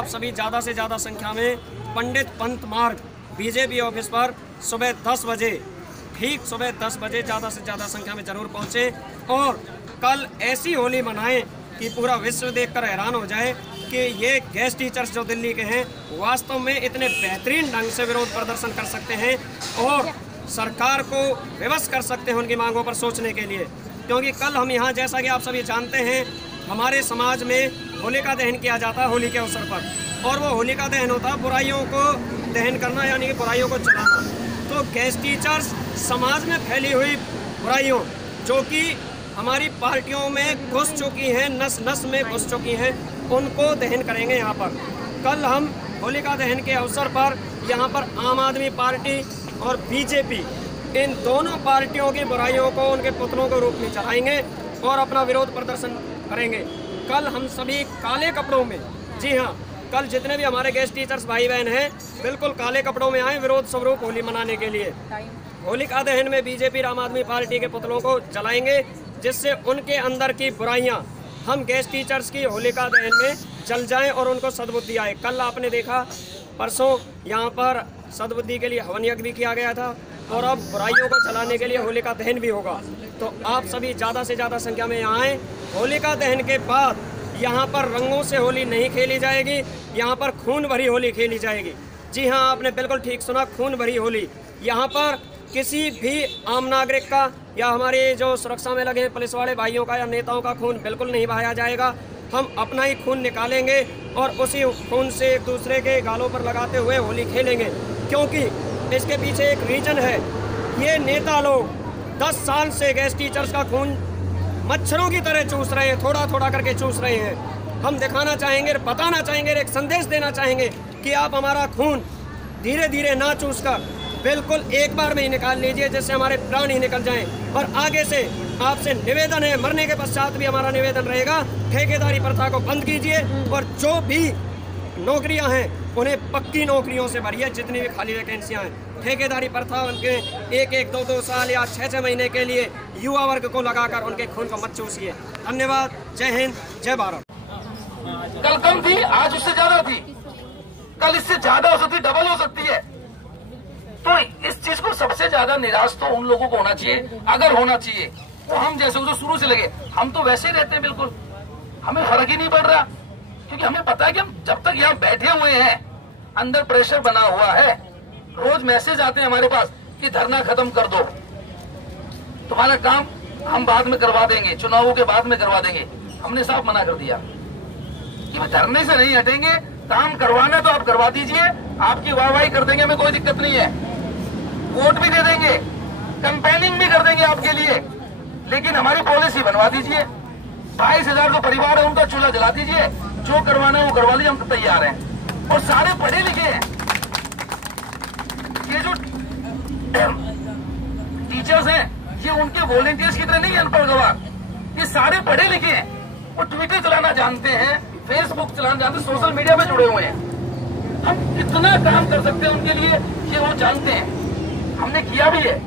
आप सभी ज़्यादा से ज़्यादा संख्या में पंडित पंत मार्ग बीजेपी ऑफिस पर सुबह 10 बजे, ठीक सुबह 10 बजे ज़्यादा से ज़्यादा संख्या में जरूर पहुँचे और कल ऐसी होली मनाएं कि पूरा विश्व देखकर हैरान हो जाए कि ये गेस्ट टीचर्स जो दिल्ली के हैं वास्तव में इतने बेहतरीन ढंग से विरोध प्रदर्शन कर सकते हैं और सरकार को विवश कर सकते हैं उनकी मांगों पर सोचने के लिए। क्योंकि कल हम यहाँ, जैसा कि आप सभी जानते हैं, हमारे समाज में होलिका दहन किया जाता है होली के अवसर पर, और वो होलिका दहन होता है बुराइयों को दहन करना, यानी कि बुराइयों को जलाना। तो गेस्ट टीचर्स समाज में फैली हुई बुराइयों जो कि हमारी पार्टियों में घुस चुकी हैं, नस नस में घुस चुकी हैं, उनको दहन करेंगे यहाँ पर। कल हम होलिका दहन के अवसर पर यहाँ पर आम आदमी पार्टी और बीजेपी, इन दोनों पार्टियों की बुराइयों को उनके पुतलों के रूप में चढ़ाएंगे और अपना विरोध प्रदर्शन करेंगे। कल हम सभी काले कपड़ों में, जी हाँ, कल जितने भी हमारे गेस्ट टीचर्स भाई बहन हैं बिल्कुल काले कपड़ों में आए विरोध स्वरूप होली मनाने के लिए। होलिका दहन में बीजेपी आम आदमी पार्टी के पुतलों को जलाएंगे, जिससे उनके अंदर की बुराइयां हम गेस्ट टीचर्स की होलिका दहन में जल जाएं और उनको सद्बुद्धि आए। कल आपने देखा, परसों यहाँ पर सद्बुद्धि के लिए हवन यज्ञ भी किया गया था और अब बुराइयों को जलाने के लिए होलिका दहन भी होगा। तो आप सभी ज़्यादा से ज़्यादा संख्या में यहाँ आएँ। होलिका दहन के बाद यहाँ पर रंगों से होली नहीं खेली जाएगी, यहाँ पर खून भरी होली खेली जाएगी। जी हाँ, आपने बिल्कुल ठीक सुना, खून भरी होली। यहाँ पर किसी भी आम नागरिक का या हमारे जो सुरक्षा में लगे पुलिस वाले भाइयों का या नेताओं का खून बिल्कुल नहीं बहाया जाएगा। हम अपना ही खून निकालेंगे और उसी खून से एक दूसरे के गालों पर लगाते हुए होली खेलेंगे। क्योंकि इसके पीछे एक रीजन है, ये नेता लोग 10 साल से गेस्ट टीचर्स का खून मच्छरों की तरह चूस रहे हैं, थोड़ा थोड़ा करके चूस रहे हैं। हम दिखाना चाहेंगे, बताना चाहेंगे, एक संदेश देना चाहेंगे कि आप हमारा खून धीरे धीरे ना चूस कर बिल्कुल एक बार में ही निकाल लीजिए, जिससे हमारे प्राण ही निकल जाएं। और आगे से आपसे निवेदन है, मरने के पश्चात भी हमारा निवेदन रहेगा, ठेकेदारी प्रथा को बंद कीजिए और जो भी नौकरियां हैं उन्हें पक्की नौकरियों से भरिए। जितनी भी खाली वैकेंसियां हैं, ठेकेदारी प्रथा उनके 1-1, 2-2 साल या 6-6 महीने के लिए युवा वर्ग को लगाकर उनके खून को मत चूसिए। धन्यवाद। जय हिंद, जय भारत। कल कम थी, आज उससे ज्यादा थी, कल इससे ज्यादा हो सकती, डबल हो सकती है। तो इस चीज को सबसे ज्यादा निराश तो उन लोगों को होना चाहिए, अगर होना चाहिए तो हम जैसे जो शुरू से लगे, हम तो वैसे ही रहते हैं, बिल्कुल हमें फर्क ही नहीं पड़ रहा, क्योंकि हमें पता है कि हम जब तक यहाँ बैठे हुए हैं अंदर प्रेशर बना हुआ है। रोज मैसेज आते हैं हमारे पास कि धरना खत्म कर दो, तुम्हारा काम हम बाद में करवा देंगे, चुनावों के बाद में करवा देंगे। हमने साफ मना कर दिया कि धरने से नहीं हटेंगे, काम करवाना तो आप करवा दीजिए, आपकी वाहवाही कर देंगे, हमें कोई दिक्कत नहीं है, वोट भी दे देंगे, कैंपेनिंग भी कर देंगे आपके लिए, लेकिन हमारी पॉलिसी बनवा दीजिए। 22,000 जो परिवार है उनका चूल्हा जला दीजिए, जो करवाना है वो करवा लीजिए, हम तो तैयार हैं। और सारे पढ़े लिखे हैं, ये जो टीचर्स हैं ये उनके वॉलंटियर्स की तरह नहीं है अनपढ़ गवार, ये सारे पढ़े लिखे हैं, वो ट्विटर चलाना जानते हैं, फेसबुक चलाना जानते हैं, सोशल मीडिया में जुड़े हुए हैं। हम कितना काम कर सकते हैं उनके लिए ये वो जानते हैं, हमने किया भी है।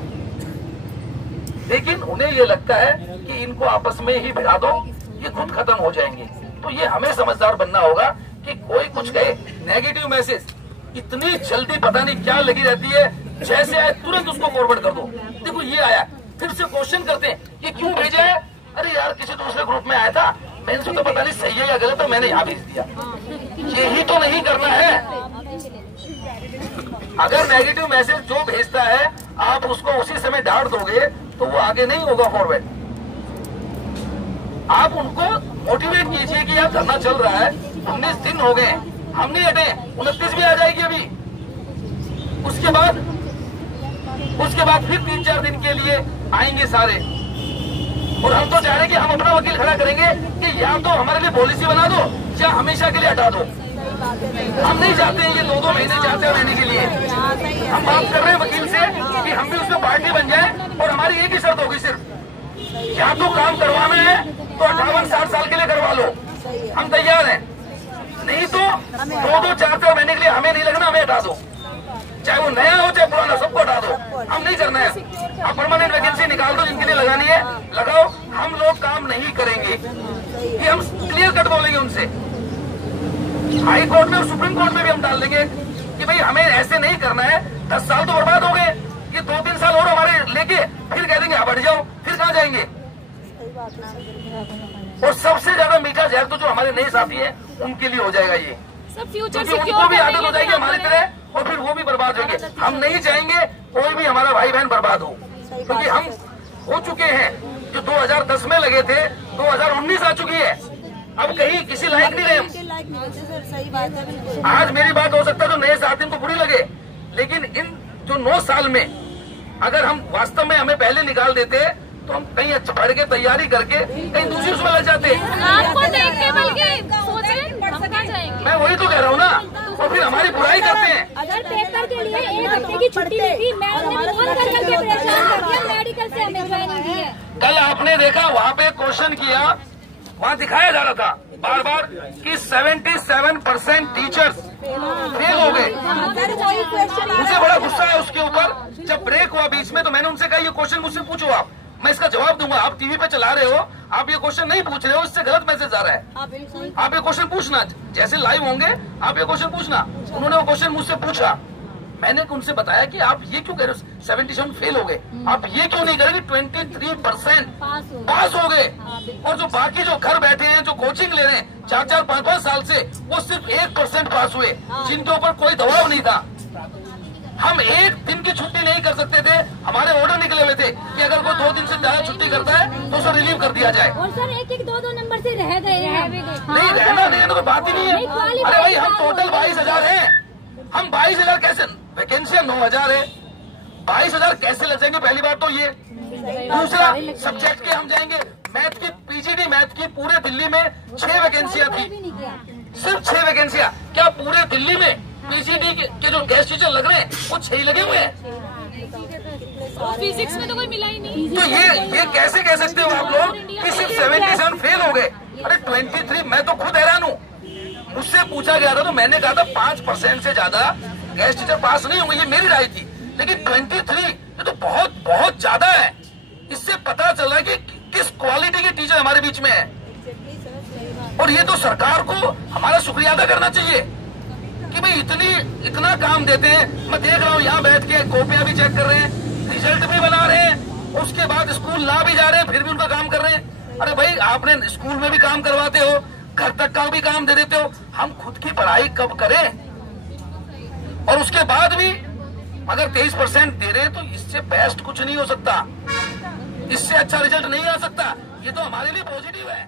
लेकिन उन्हें ये लगता है कि इनको आपस में ही भिड़ा दो, ये खुद खत्म हो जाएंगे। तो ये हमें समझदार बनना होगा कि कोई कुछ कहे, नेगेटिव मैसेज इतनी जल्दी पता नहीं क्या लगी रहती है, जैसे आए तुरंत उसको फॉरवर्ड कर दो। देखो ये आया, फिर से क्वेश्चन करते हैं ये क्यों भेजा है, अरे यार किसी दूसरे ग्रुप में आया था, मैंने तो पता नहीं सही है या गलत है, मैंने यहाँ भेज दिया। यही तो नहीं करना है। अगर नेगेटिव मैसेज जो भेजता है आप उसको उसी समय डांट दोगे तो वो आगे नहीं होगा फॉरवर्ड। आप उनको मोटिवेट कीजिए कि यार धरना चल रहा है, 19 दिन हो गए, हम नहीं हटे, 29 भी आ जाएगी अभी। उसके बाद फिर 3-4 दिन के लिए आएंगे सारे, और हम तो चाह रहे कि हम अपना वकील खड़ा करेंगे कि या तो हमारे लिए पॉलिसी बना दो या हमेशा के लिए हटा दो। हम नहीं चाहते हैं ये 2-2 महीने चाहते हैं रहने के लिए। हम बात कर रहे हैं वकील से कि हम भी उसमें पार्टी बन जाए, और हमारी एक ही शर्त होगी सिर्फ, या तो काम करवाना है तो 58-60 साल के लिए करवा लो, हम तैयार हैं, नहीं तो 2-2, 4-4 महीने के लिए हमें नहीं लगना, हमें हटा दो, चाहे वो नया हो चाहे पुराना, सबको हटा दो। हम नहीं करना है, आप परमानेंट वैकेंसी निकाल दो, जिनके लिए लगानी है लगाओ, हम लोग काम नहीं करेंगे। ये हम क्लियर कट बोलेंगे उनसे हाई कोर्ट में और सुप्रीम कोर्ट में भी हम डाल देंगे कि भाई हमें ऐसे नहीं करना है। 10 साल तो बर्बाद हो गए, ये 2-3 साल और हमारे लेके फिर कह देंगे हट जाओ, फिर कहाँ जाएंगे। और सबसे ज्यादा मीठा जहर तो जो हमारे नए साथी है उनके लिए हो जाएगा ये, क्योंकि उनको भी आदत हो जाएगी हमारी तरह और फिर वो भी बर्बाद होंगे। हम नहीं चाहेंगे कोई भी हमारा भाई बहन बर्बाद हो, क्योंकि हम हो चुके हैं जो 2010 में लगे थे, 2019 आ चुकी है, अब कहीं किसी लायक नहीं रहे हम। सही बात है। आज मेरी बात हो सकता है तो नए साथी को बुरी लगे, लेकिन इन जो 9 साल में अगर हम वास्तव में हमें पहले निकाल देते तो हम कहीं अच्छा पढ़ के तैयारी करके कहीं दूसरी उसमें लग जाते। आपको देख के बल्कि सोचे हम कहाँ जाएंगे। मैं वही तो कह रहा हूँ ना, और फिर हमारी बुराई करते हैं। अगर पेपर के लिए 1 हफ्ते की छुट्टी मिली, मैम ने फोन करके परेशान कर दिया, मेडिकल से हमें ज्वाइनिंग दी है। कल आपने देखा वहाँ पे क्वेश्चन किया, वहाँ दिखाया जा रहा था बार बार कि 77% टीचर्स फेल हो गए। मुझे बड़ा गुस्सा है उसके ऊपर। जब ब्रेक हुआ बीच में तो मैंने उनसे कहा ये क्वेश्चन मुझसे पूछो आप, मैं इसका जवाब दूंगा। आप टीवी पे चला रहे हो, आप ये क्वेश्चन नहीं पूछ रहे हो, इससे गलत मैसेज आ रहा है। आप ये क्वेश्चन पूछना, जैसे लाइव होंगे आप ये क्वेश्चन पूछना। उन्होंने वो क्वेश्चन मुझसे पूछा, मैंने उनसे बताया कि आप ये क्यों कह रहे हो 77 फेल हो गए, आप ये क्यों नहीं करेंगे 23% पास हो गए। और जो बाकी जो घर बैठे हैं, जो कोचिंग ले रहे हैं 4-4, 5-5 साल से, वो सिर्फ 1% पास हुए, जिनके ऊपर कोई दबाव नहीं था। हम 1 दिन की छुट्टी नहीं कर सकते थे, हमारे ऑर्डर निकले हुए थे कि अगर कोई 2 दिन से ज्यादा छुट्टी करता है तो उसे रिलीव कर दिया जाए। और सर 1-1, 2-2 नंबर से रह गए हैं। नहीं रहना नहीं है तो कोई बात ही नहीं है। अरे भाई हम टोटल 22,000 हैं, हम 22,000 कैसे, वैकेंसियां 9,000 है, 22,000 कैसे लग जाएंगे। पहली बात तो ये। दूसरा सब्जेक्ट के हम जाएंगे, मैथ की पीजीडी मैथ की पूरे दिल्ली में 6 वैकेंसियां थी, सिर्फ 6 वैकेंसियां। क्या पूरे दिल्ली में पीजीडी के जो गेस्ट टीचर लग रहे हैं वो 6 ही लगे हुए हैं? फिजिक्स में तो कोई मिला ही नहीं। तो ये कैसे कह सकते हो आप लोग कि सिर्फ 77 फेल हो गए। अरे 23, मैं तो खुद हैरान हूँ। मुझसे पूछा गया था तो मैंने कहा था 5% से ज्यादा गेस्ट टीचर पास नहीं होंगे, ये मेरी राय थी। लेकिन 23 ये तो बहुत बहुत ज्यादा है। इससे पता चल रहा है कि किस क्वालिटी के टीचर हमारे बीच में है। और ये तो सरकार को हमारा शुक्रिया अदा करना चाहिए कि भाई इतना काम देते हैं। मैं देख रहा हूँ यहाँ बैठ के कॉपियां भी चेक कर रहे हैं, रिजल्ट भी बना रहे हैं, उसके बाद स्कूल ला भी जा रहे हैं, फिर भी उनका काम कर रहे हैं। अरे भाई आपने स्कूल में भी काम करवाते हो, घर तक का भी काम दे देते हो, हम खुद की पढ़ाई कब करें। और उसके बाद भी अगर 23% दे रहे तो इससे बेस्ट कुछ नहीं हो सकता, इससे अच्छा रिजल्ट नहीं आ सकता। ये तो हमारे लिए पॉजिटिव है।